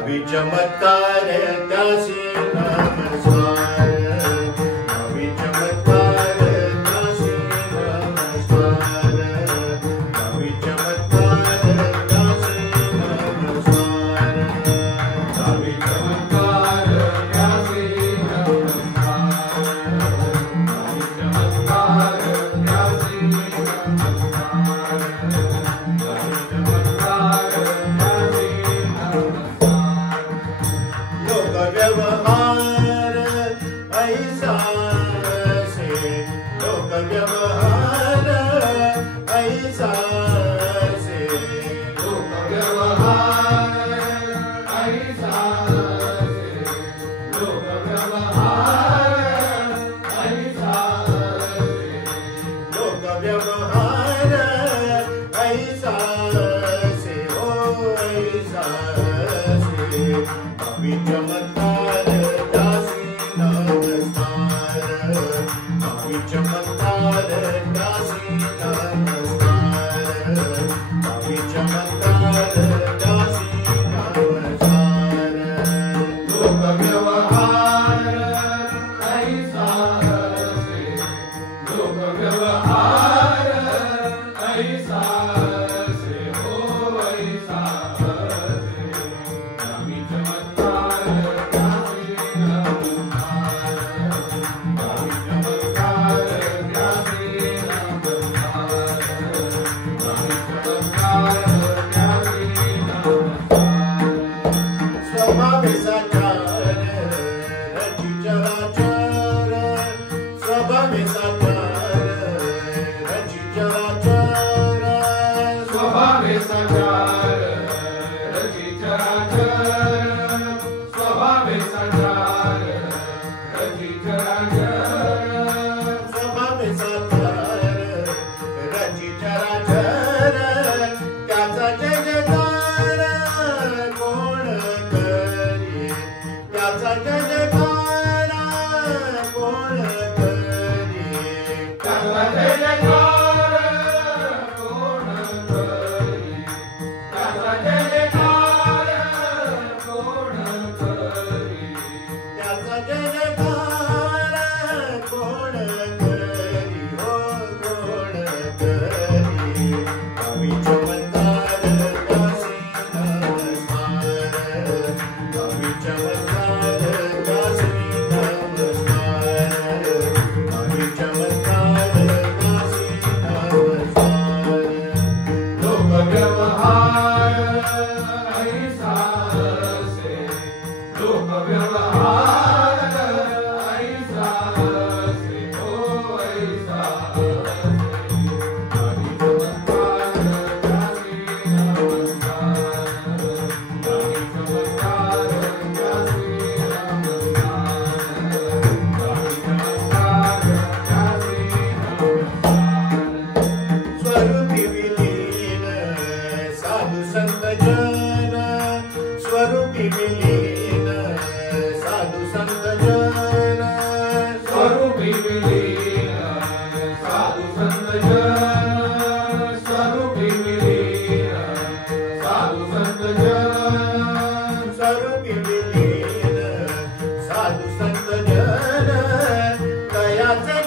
भावी चमत्कार त्यासी नमस्कार, भावी चमत्कार त्यासी नमस्कार, भावी चमत्कार त्यासी नमस्कार, भावी चमत्कार त्यासी नमस्कार, भावी चमत्कार त्यासी नमस्कार, भावी चमत्कार त्यासी व्यवहार ऐसा से, लोक व्यवहार ऐसा से, लोक व्यवहार ऐसा से, लोक व्यवहार ऐसा से, लोक व्यवहार ऐसा से, ओ ऐसा से, भावी चमत्कार दासी नमस्कार, भावी चमत्कार दासी नमस्कार, भावी चमत्कार दासी नमस्कार, लोक व्यवहार ऐसा से, लोक व्यवहार ऐसा से, हो ऐसा से, भावी चमत्कार कयाचे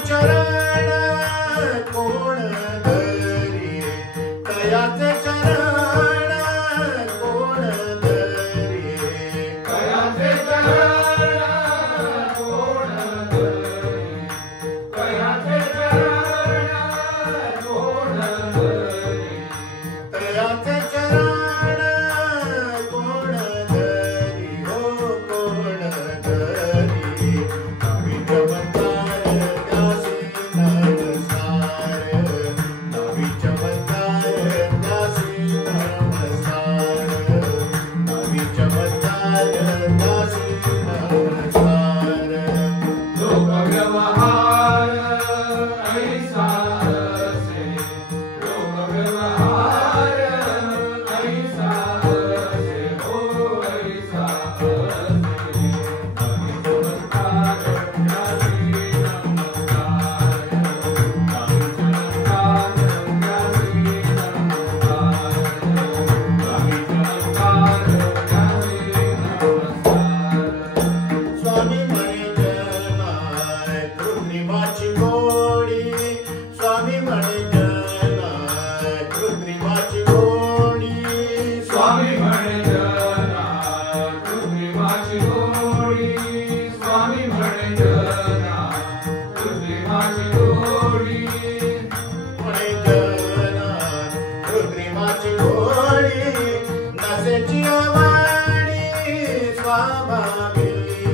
स्वाभाविकी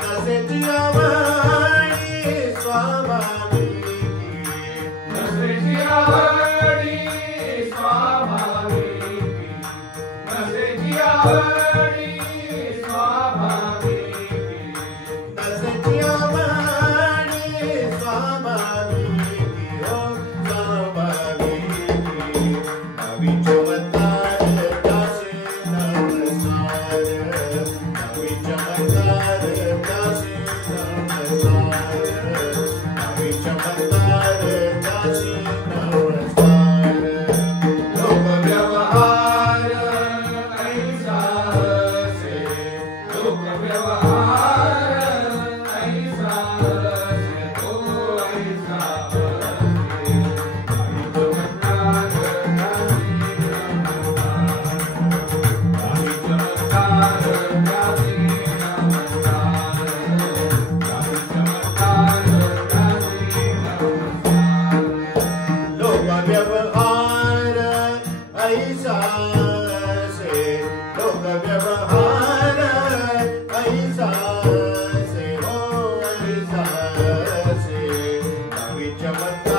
नसेची आवडी स्वाभाविकी नसेची आवडी स्वाभाविकी नसेची आवडी स्वाभाविकी नसेची आवडी स्वाभाविकी हो स्वाभाविकी नवी चमत्कार दासे नमस्कार नवी चमत्कार दासे नमस्कार नवी चमत्कार दासे नमस्कार लोक व्यवहार ऐसा से लोक व्यवहार ऐसा से तो ऐसा से नवी चमत्कार दासी नमस्कार नवी चमत्कार दासी नमस्कार नवी चमत्कार